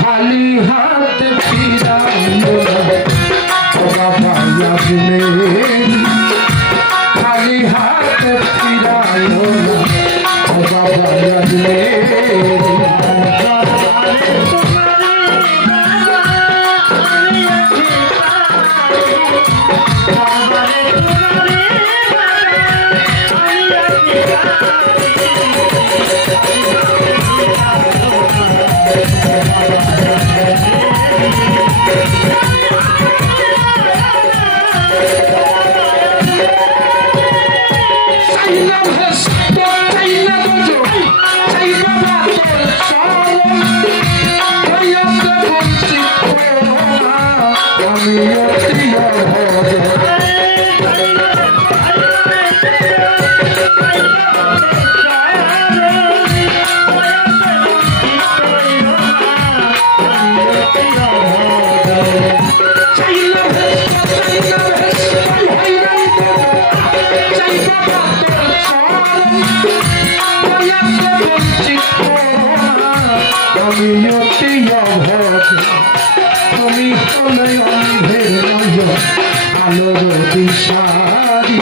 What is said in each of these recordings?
খালি হাতে ফিরাইও না ও বাবা আজমে খালি হাতে ফিরাইও না ও বাবা আজমে তুমি অন্ধের আলোর দিশারি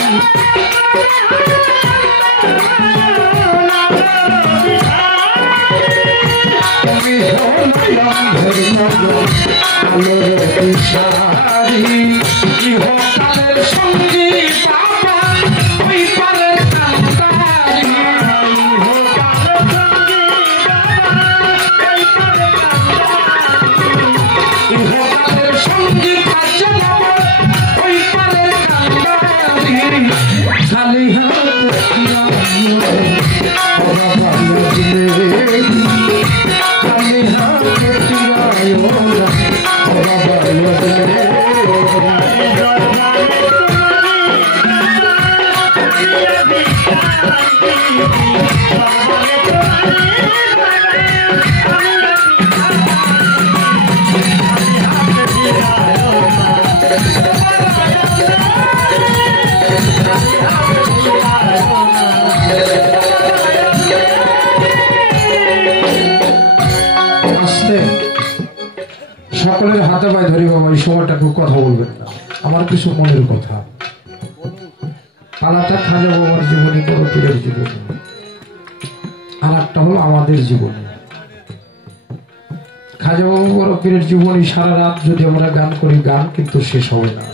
তুমি অন্ধের আলোর দিশারি ইহকালের সঙ্গী বাবা ওই পারে কান্দারি ইহকালের সঙ্গী খাজা বাবা ওই পারে কান্দারি খালি হাতে ফিরাইও বাবা আজমে খালি হাতে ফিরাইও বাবা আজমে সকলের হাতে পায়ে ধরি বাবা এই সময়টা কেউ কথা বলবেন না আমার কিছু মনের কথা পালাটা খাজা বাবার জীবনী বড় পীরের জীবনী আর একটা হলো আমাদের জীবনী খাজা বাবা বড় পীরের জীবনী সারা রাত যদি আমরা গান করি গান কিন্তু শেষ হবে না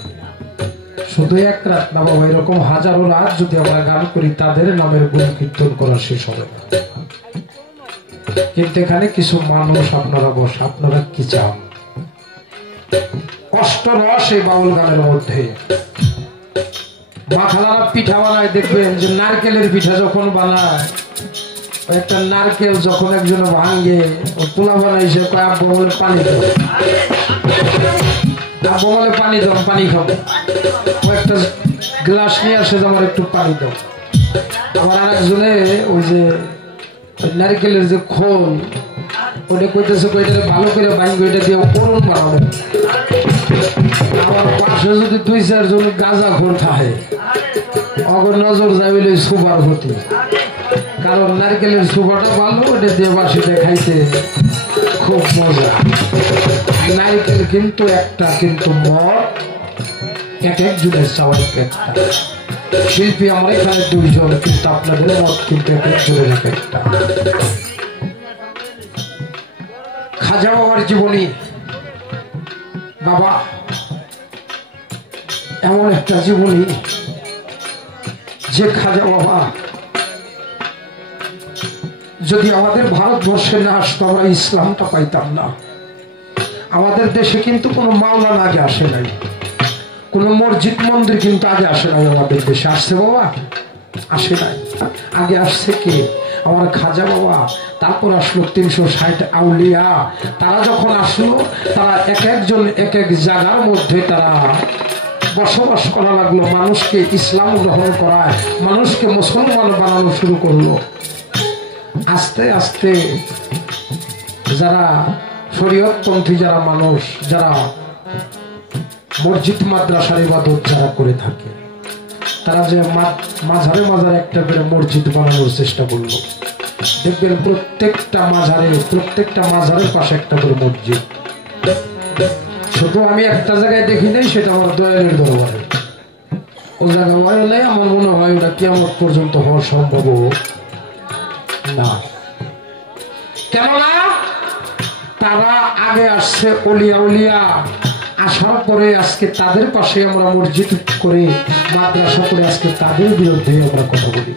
শুধু এক রাত না বাবা এরকম হাজারো রাত যদি আমরা গান করি তাদের নামের গুণ কীর্তন করা শেষ হবে না কিন্তু এখানে কিছু মানুষ আপনারা বস আপনারা কি চান কষ্ট রস এই বাউল গানের মধ্যে মাথালারা পিঠা বানায় দেখবেন যে নারকেলের পিঠা যখন বানায় একটা নারকেল যখন একজন ভাঙ্গে ও তুলা বানায় সে কয় আব্বু বলে পানি দাও আব্বু বলে পানি দাও পানি খাবো ও একটা গ্লাস নিয়ে আসে আমার একটু পানি দাও আমার আর একজনে ওই যে নারকেলের যে খোল ওটা কইতেছে কইটা ভালো করে বাইন ওইটা দিয়ে করুন বানাবো আমার পাশে যদি 2-4 জন গাঁজা খোল থাকে অগর নজর যাইলে সুপার হতে কারণ নারকেলের সুপারটা ভালো ওটা দিয়ে বাসিতে খাইতে খুব মজা নারকেল কিন্তু একটা কিন্তু মদ এক একজনের চাওয়া একটা শিল্পী আমার এখানে 2 জন কিন্তু আপনাদের মত কিন্তু এক একজনের এক একটা খাজা বাবার জীবনী বাবা এমন একটা জীবনী যে খাজা বাবা যদি আমাদের ভারতবর্ষে না আসতো আমরা ইসলামটা পাইতাম না আমাদের দেশে কিন্তু কোনো মাওলানা আগে আসে নাই কোনো মসজিদ মন্দির কিন্তু আগে আসে নাই আমাদের দেশে আসছে বাবা আসে নাই আগে আসছে কে আমার খাজা বাবা তারপর আসলো 360 আউলিয়া তারা যখন আসলো তারা এক একজন এক এক জায়গার মধ্যে তারা বসবাস করা লাগলো মানুষকে ইসলাম গ্রহণ করায় মানুষকে মুসলমান বানানো শুরু করলো আস্তে আস্তে যারা শরীয়তপন্থী যারা মানুষ যারা মসজিদ মাদ্রাসার ইবাদত যারা করে থাকে তারা যে মাঝারে মাঝারে একটা করে মসজিদ বানানোর চেষ্টা করলো দেখবেন প্রত্যেকটা মাজারের পাশে একটা করে মসজিদ। শুধু আমি একটা জায়গায় দেখি নাই, সেটা আমার দয়ালের দরবারে। ও জায়গা হলে আমার মনে হয় ওটা কিয়ামত পর্যন্ত হওয়া সম্ভব না। কেননা তারা আগে আসছে, অলিয়া উলিয়া আসার পরে আজকে তাদের পাশে আমরা মসজিদ করে মাদ্রাসা করে আজকে তাদের বিরুদ্ধে আমরা কথা বলি।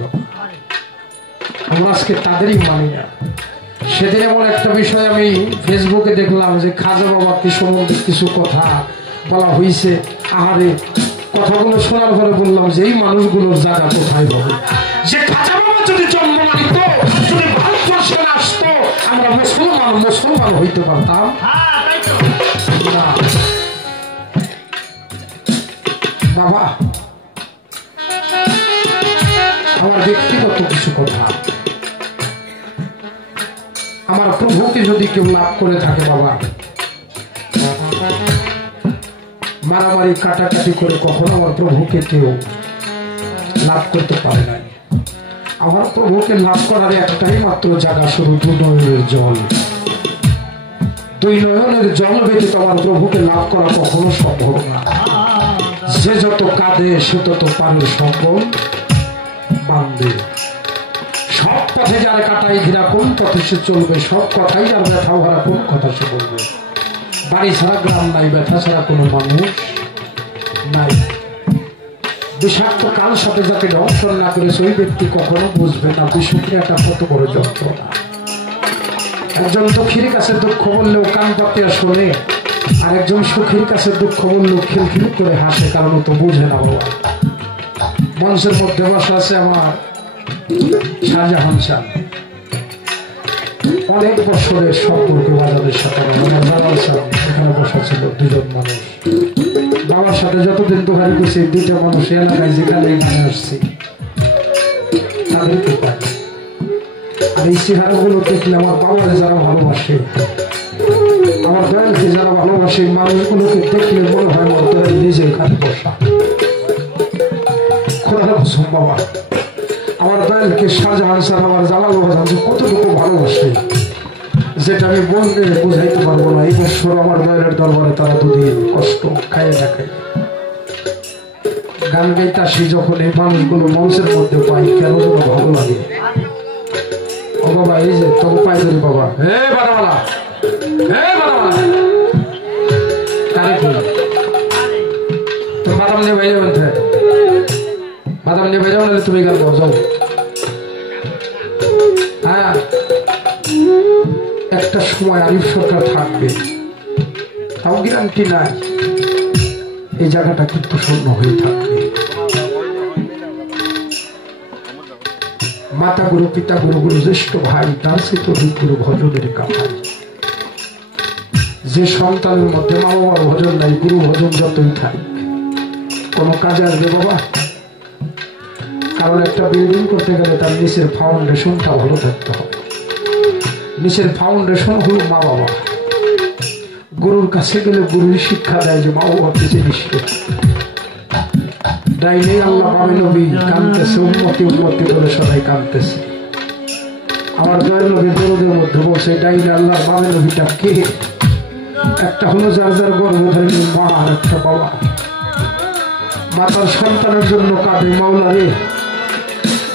আমরা আজকে তাদেরই মানি না। সেদিন এমন একটা বিষয় আমি ফেসবুকে দেখলাম যে খাজা বাবা কি সম্বন্ধে কিছু কথা বলা হয়েছে। আহারে, কথাগুলো শোনার পরে বললাম যে এই মানুষগুলোর জায়গা কোথায় হবে? যে খাজা বাবা যদি জন্ম নিত, যদি ভারতবর্ষে আসতো, আমরা মুসলমান হইতে পারতাম না। বাবা, আমার ব্যক্তিগত কিছু কথা, আমার প্রভুকে যদি কেউ লাভ করে থাকে বাবা, মারামারি কাটাকাটি করে কখনো আমার প্রভুকে কেউ লাভ করতে পারে নাই। আমার প্রভুকে লাভ করার একটাই মাত্র জায়গা, শুধু দুই নয়নের জল ব্যতীত আমার প্রভুকে লাভ করা কখনো সম্ভব না। যে যত কাঁদে সে তত পানির সম্বল বাঁধবে। সব পথে যারা কাটাই ঘিরা কোন পথে সে চলবে, সব কথাই যার ব্যথা ভরা কোন কথা সে বলবে। বাড়ি ছাড়া গ্রাম নাই, ব্যথা ছাড়া কোনো মানুষ নাই। বিষাক্ত কাল সাথে যাকে দর্শন না করেছে ওই ব্যক্তি কখনো বুঝবে না বিষক্রিয়াটা কত বড় যন্ত্রণা। একজন দুঃখীর কাছে দুঃখ বললেও কান পাতিয়া শোনে, আর একজন সুখীর কাছে দুঃখ বললেও খিলখিল করে হাসে, কারণ তো বুঝে না বাবা। মঞ্চের মধ্যে বসা আছে আমার শাহজাহান শাহ, অনেক বছরের সম্পর্ক বাজারের সাথে। আমার জালাল শাহ এখানে বসা ছিল, দুজন মানুষ। বাবার সাথে যতদিন দোকানি করছি, দুইটা মানুষ এলাকায় যেখানে এখানে আসছি তাদেরকে পাই। আর এই চেহারাগুলো দেখলে আমার বাবারে যারা ভালোবাসে, আমার দয়ালকে যারা ভালোবাসে, মানুষগুলোকে দেখলে মনে হয় আমার দয়াল নিজে এখানে বসা। খোদা কসম বাবা, আমার দয়ালকে শাহজাহান স্যার আমার জালাল বাবা কতটুকু ভালোবাসে, যেটা আমি বলতে বোঝাইতে পারবো না। এই বছর আমার দয়ালের দরবারে তারা দুদিন কষ্ট খাইয়ে দেখায়। গান গাইতে আসি যখন এই মানুষগুলো মঞ্চের মধ্যে পাই, কেন যেন ভালো লাগে। ও বাবা, এই যে তবু পাই ধরি বাবা, হে বাদামালা, হে বাদামালা, কারে কি তো বাদাম নিয়ে বাইরে বলতে, বাদাম নিয়ে বাইরে বললে তুমি গান গাও, যাও। হ্যাঁ, একটা সময় আরিফ সরকার থাকবে, তাও গ্যারান্টি নাই এই জায়গাটা কিন্তু শূন্য হয়ে থাকবে। মাতা গুরু, পিতা গুরু, গুরু জ্যেষ্ঠ ভাই, তার সে তো গুরু ভজনের কাহাই। যে সন্তানের মধ্যে মা বাবার ভজন নাই, গুরু ভজন যতই থাকে কোনো কাজে আসবে বাবা? কারণ একটা বিল্ডিং করতে গেলে তার নিচের ফাউন্ডেশনটা ভালো থাকতে হবে। নিচের ফাউন্ডেশন হলো মা বাবা। গুরুর কাছে গেলে গুরুর শিক্ষা দেয় যে মা বাবাকে জিনিস ডাইলে আল্লাহ বাবে নবী কাঁদতেছে, উন্মতি উন্মতি করে সবাই কাঁদতেছে। আমার দয়াল নবী দরদের মধ্যে বলছে ডাইলে আল্লাহ বাবে নবীটা কে? একটা হলো যার যার গর্ভধারিণী মা, আর একটা বাবা। মাতার সন্তানের জন্য কাঁদে, মাওলা রে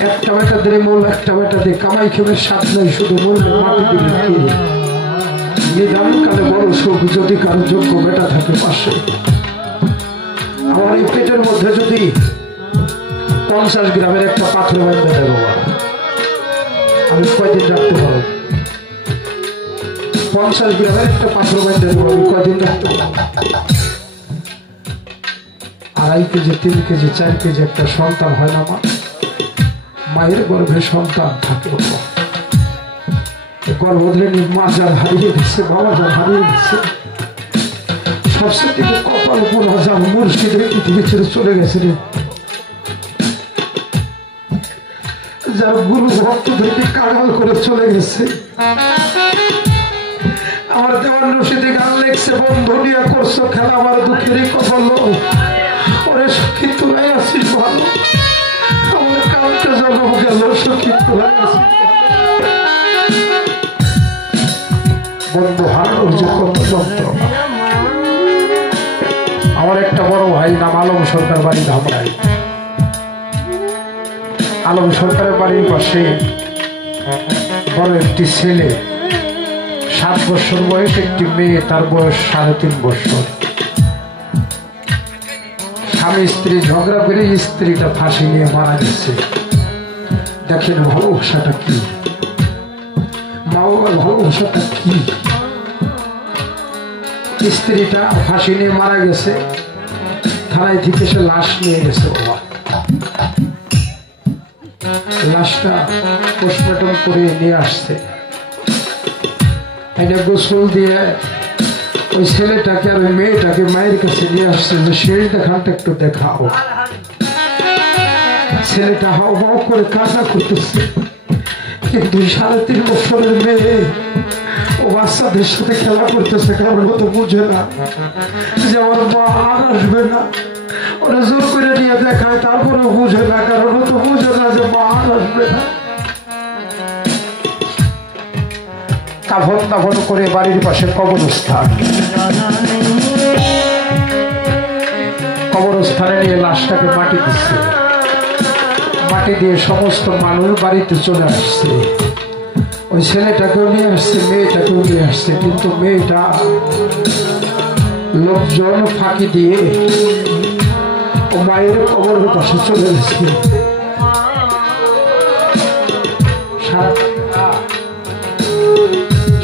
একটা বেটা দে মৌলা, একটা বেটা দে, কামাই খেমের স্বাদ নাই, শুধু মৌলা মাটি দিলে নিদানকালে বড় সুখ যদি কারো যোগ্য বেটা থাকে পাশে। আমার এই পেটের মধ্যে যদি 50 গ্রামের একটা পাথর বাঁধতে দেয় বাবা, আমি কয়দিন রাখতে পারবো? 50 গ্রামের একটা পাথর বাঁধতে দেবো, আমি কয়দিন রাখতে পারবো? 2.5 কেজি, 3 কেজি, 4 কেজি একটা সন্তান হয় না মা? মায়ের গর্ভে সন্তান থাকে, গর্ভধারিণী মা যার হারিয়ে দিচ্ছে, বাবা যার হারিয়ে দিচ্ছে, সবচেয়ে কপাল পোড়া যার মুর্শিদের পৃথিবী ছেড়ে চলে গেছে রে, যার গুরু ভক্তদেরকে কাঙাল করে চলে গেছে। আমার দেওয়ার রশিদে গান লেখছে, বন্ধু নিয়ে করছো খেলা, আমার দুঃখেরই কপাল ওরে সখী তোরাই আছিস ভালো, আমার কালকে জন্ম গেল সখী তোরাই আছিস। বন্ধু হারানোর যে কত যন্ত্রণা। আমার একটা বড় ভাই নাম আলম সরকার, বাড়ি ধামরাই। আলম সরকারের বাড়ির পাশে বড় একটি ছেলে, 7 বছর বয়স, একটি মেয়ে, তার বয়স 3.5 বছর। স্বামী স্ত্রী ঝগড়া করে স্ত্রীটা ফাঁসি নিয়ে মারা গেছে। দেখেন ভালোবাসাটা কি, মা বাবার ভালোবাসাটা কি। স্ত্রীটা ফাঁসি নিয়ে মারা গেছে, থানায় থেকে সে লাশ নিয়ে গেছে। বাবা লাশটা পোস্টমর্টম করে নিয়ে আসছে, এটা গোসল দিয়ে ওই ছেলেটাকে আর ওই মেয়েটাকে মায়ের কাছে নিয়ে আসছে যে শেষ দেখানটা একটু দেখাও। ছেলেটা হাও হাও করে কান্না করতেছে, কিন্তু 3.5 বছরের মেয়ে ও বাচ্চাদের সাথে খেলা করতেছে, কারণ ও তো বুঝে না যে আমার মা আর আসবে না। ওরা জোর করে নিয়ে দেখায়, তারপরে বুঝে না, কারণ ও তো বুঝে না যে মা আর আসবে না। কাফন দাফন করে বাড়ির পাশে কবরস্থানে নিয়ে লাশটাকে মাটি দিচ্ছে। মাটি দিয়ে সমস্ত মানুষ বাড়িতে চলে আসছে। ওই ছেলেটাকেও নিয়ে আসছে, মেয়েটাকেও নিয়ে আসছে, কিন্তু মেয়েটা লোকজন ফাঁকি দিয়ে ও মায়ের কবরের পাশে চলে গেছে।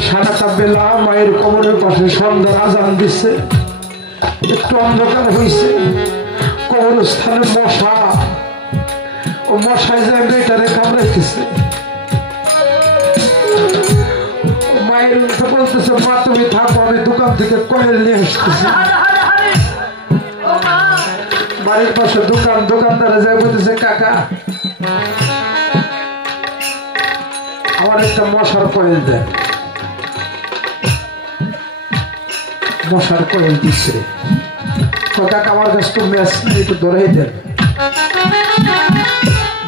সারাটা বেলা মায়ের কবরের পাশে সন্ধ্যার আজান দিচ্ছে, একটু অন্ধকার হয়েছে। কবরস্থানে মশা, ও মশায় যায় মেয়েটারে কামড়াইতেছে। মায়ের বলতেছে, মা তুমি থাকো, আমি দোকান থেকে কয়েল নিয়ে আসতেছি। বাড়ির পাশে দোকান, দোকানদারে যায় বলতেছে, কাকা আমার একটা মশার কয়েল দেন। মশার কয়েল দিচ্ছে। কাকা আমার কাছে তো ম্যাচ একটু ধরাই দেন।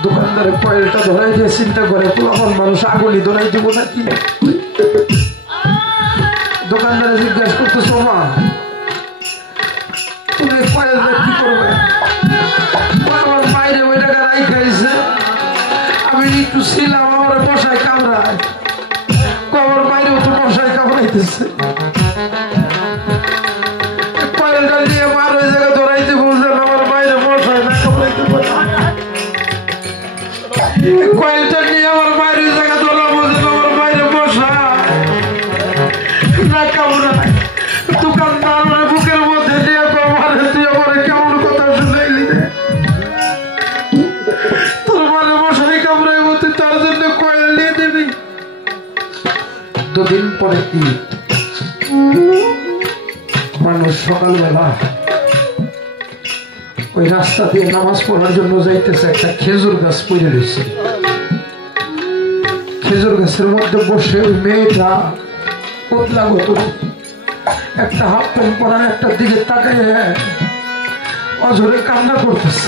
দোকানদারে কয়েলটা ধরাই দিয়ে চিন্তা করে, পুরান মানুষ আগুলি ধরাই দেবো নাকি। দোকানদারে জিজ্ঞাসা করতেছো, মা তুমি কয়েল কি করবে? আমার বাইরে ওই টাকা রাই খাইছে, আমি একটু ছিলাম, আমার বসায় কামড়ায়। আমার বাইরেও তো বসায় কামড়াইতেছে। কয়েলটা নিয়ে মার ওই জায়গায় ধরাইতে বলছেন, আমার বাইরে বসায় না কামড়াইতে পারে। কয়েলটা নিয়ে আমার বাইরে ওই জায়গায় ধরা বলছেন, আমার বাইরে বসায় না কামড়ায়। দোকানদার বুকের মধ্যে নিয়ে মারে, তুই আমার কেমন কথা শুনাইলি রে? তোর মানে মশারি কামড়াইব, তুই তার জন্য কয়েল নিয়ে দিবি। 2 দিন পরে ঈদ, মানুষ সকালবেলা ওই রাস্তা দিয়ে নামাজ পড়ার জন্য যাইতেছে। একটা খেজুর গাছ পড়ে রয়েছে, খেজুর গাছের মধ্যে বসে ওই মেয়েটা পতলা গত একটা হাফ প্যান্ট পরা, একটা দিকে তাকায় অঝরে কান্না করতেছে,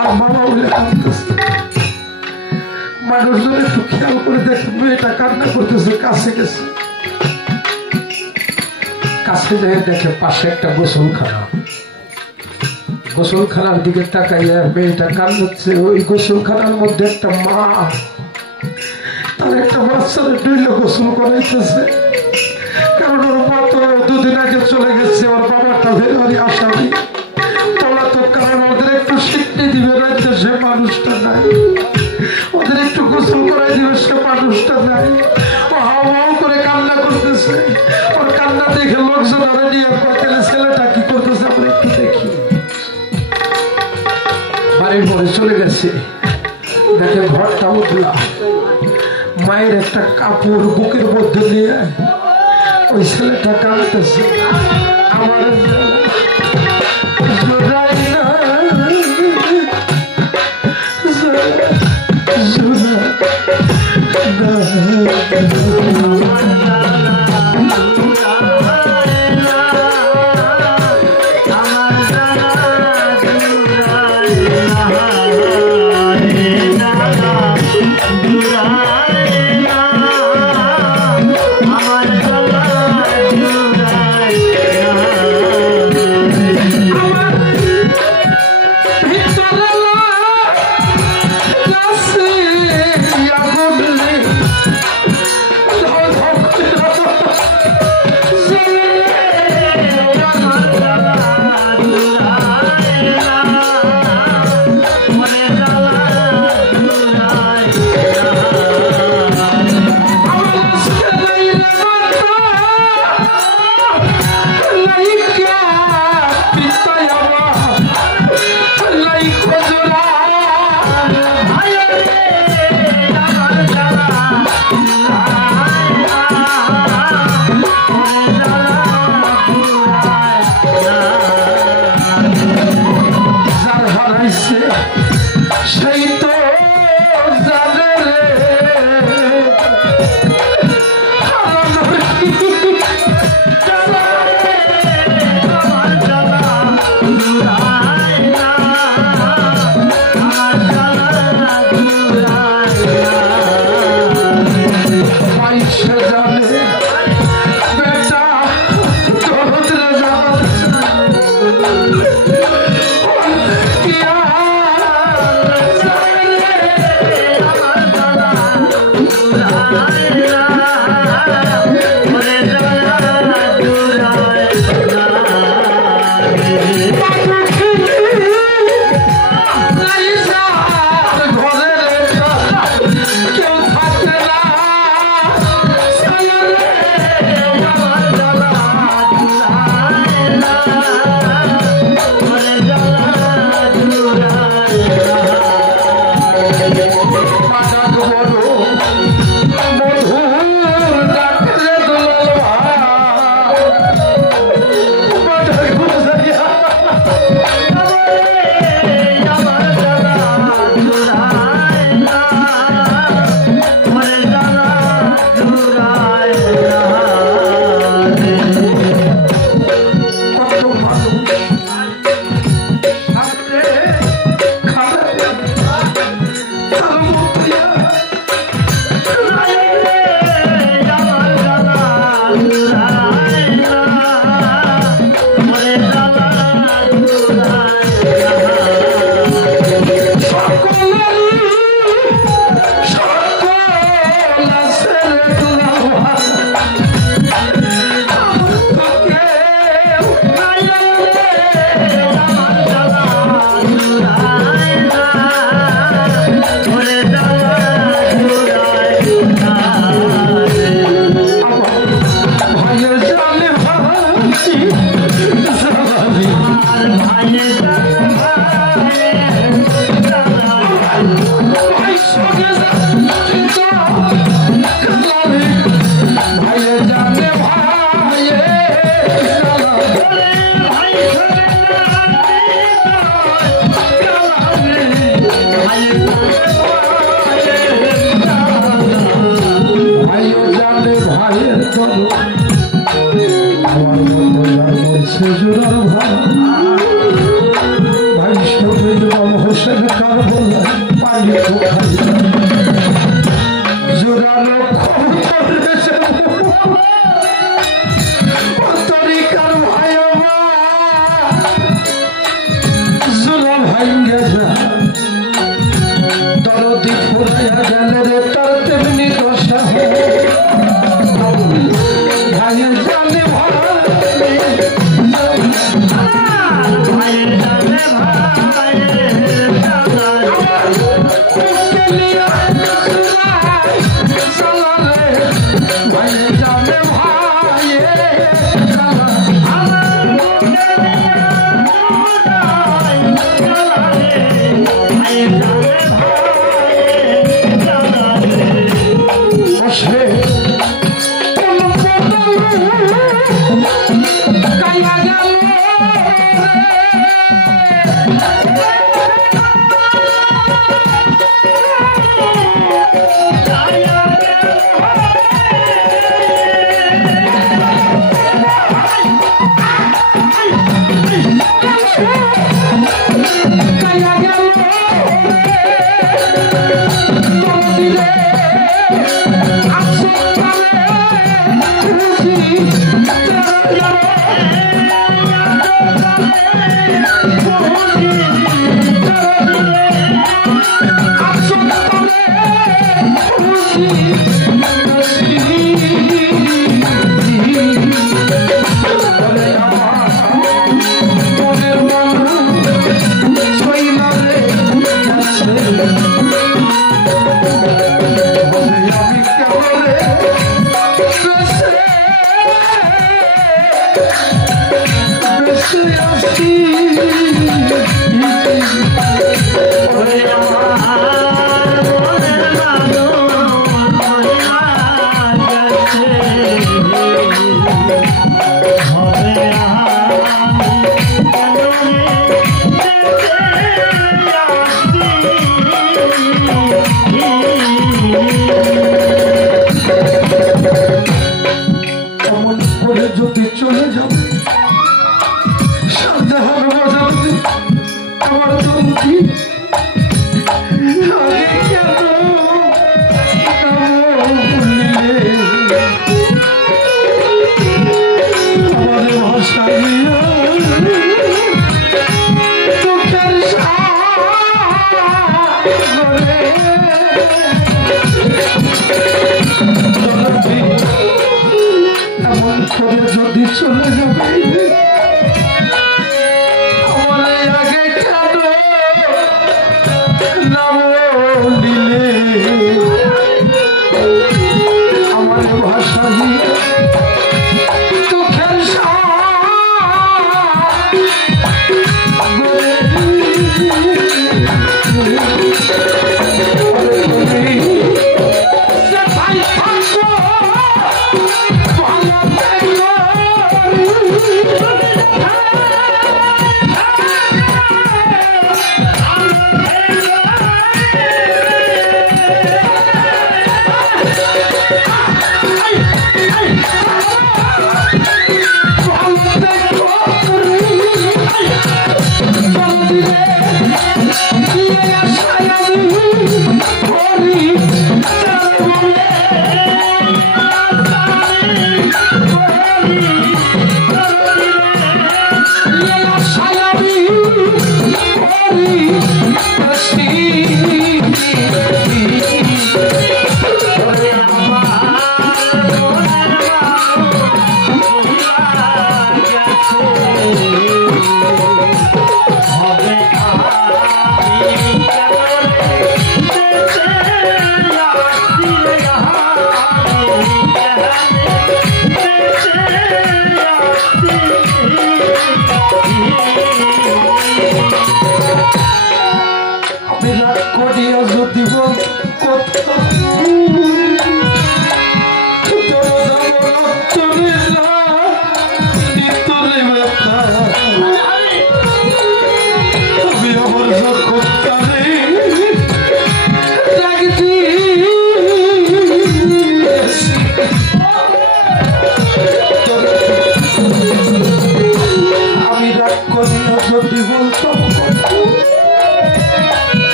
আর বাবা বলে কাঁদতেছে। মানুষজন একটু খেয়াল করে দেখে মেয়েটা কান্না করতেছে, কাছে গেছে। কাছে যেয়ে দেখে পাশে একটা গোসলখানা। গোসলখানার দিকে তাকাইয়া মেয়েটা কান্নাচ্ছে। ওই গোসলখানার মধ্যে একটা মা তার একটা বাচ্চার ডুইলে গোসল করাইতেছে, কারণ ওর মা তো 2 দিন আগে চলে গেছে। ওর বাবাটা ভেরি আসামি, পলাতক, কারণ ওদের একটু শিক্ষা দিবে রাজ্যে, সে মানুষটা নাই। ওদের একটু গোসল করাই দিবে, সে মানুষটা নাই। ও হাও হাও করে কান্না করতেছে। ওর কান্না দেখে লোকজন আরে নিয়ে গেলে ছেলেটা কি করতেছে আমরা একটু দেখি। বাড়ির পরে চলে গেছে, দেখে ঘরটা উঠলা। মায়ের একটা কাপড় বুকের মধ্যে নিয়ে ওই ছেলেটা কাঁদতেছে, আমার আমার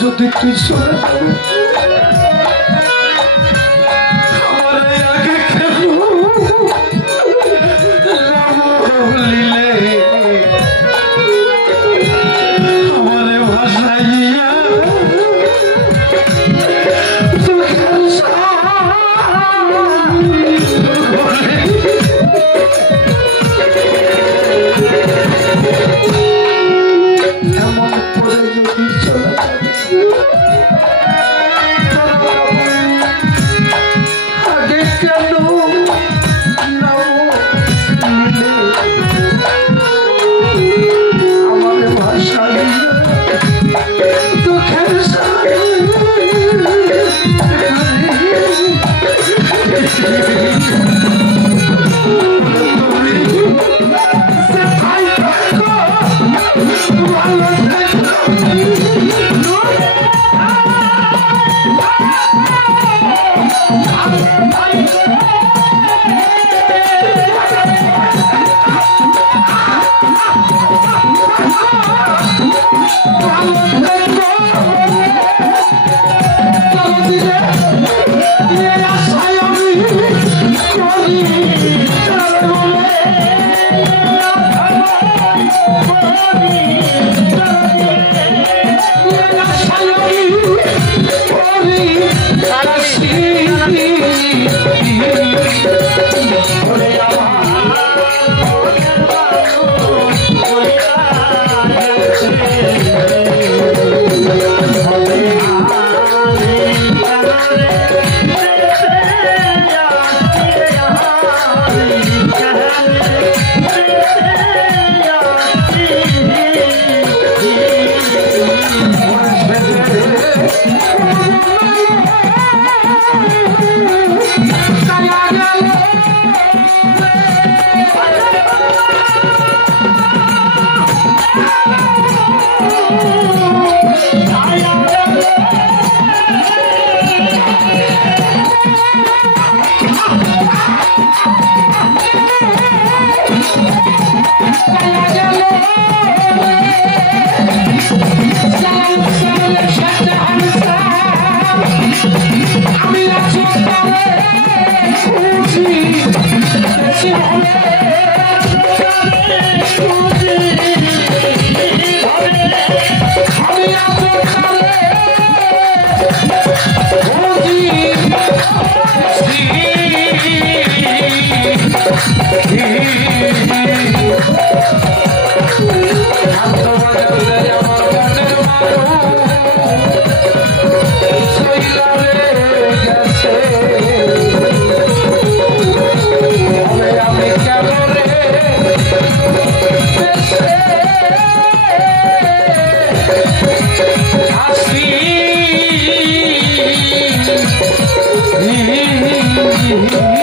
যদি তুই চলে যাবে আমার আগে কেন বলিলে আমার ভাষাইয়া Thank you.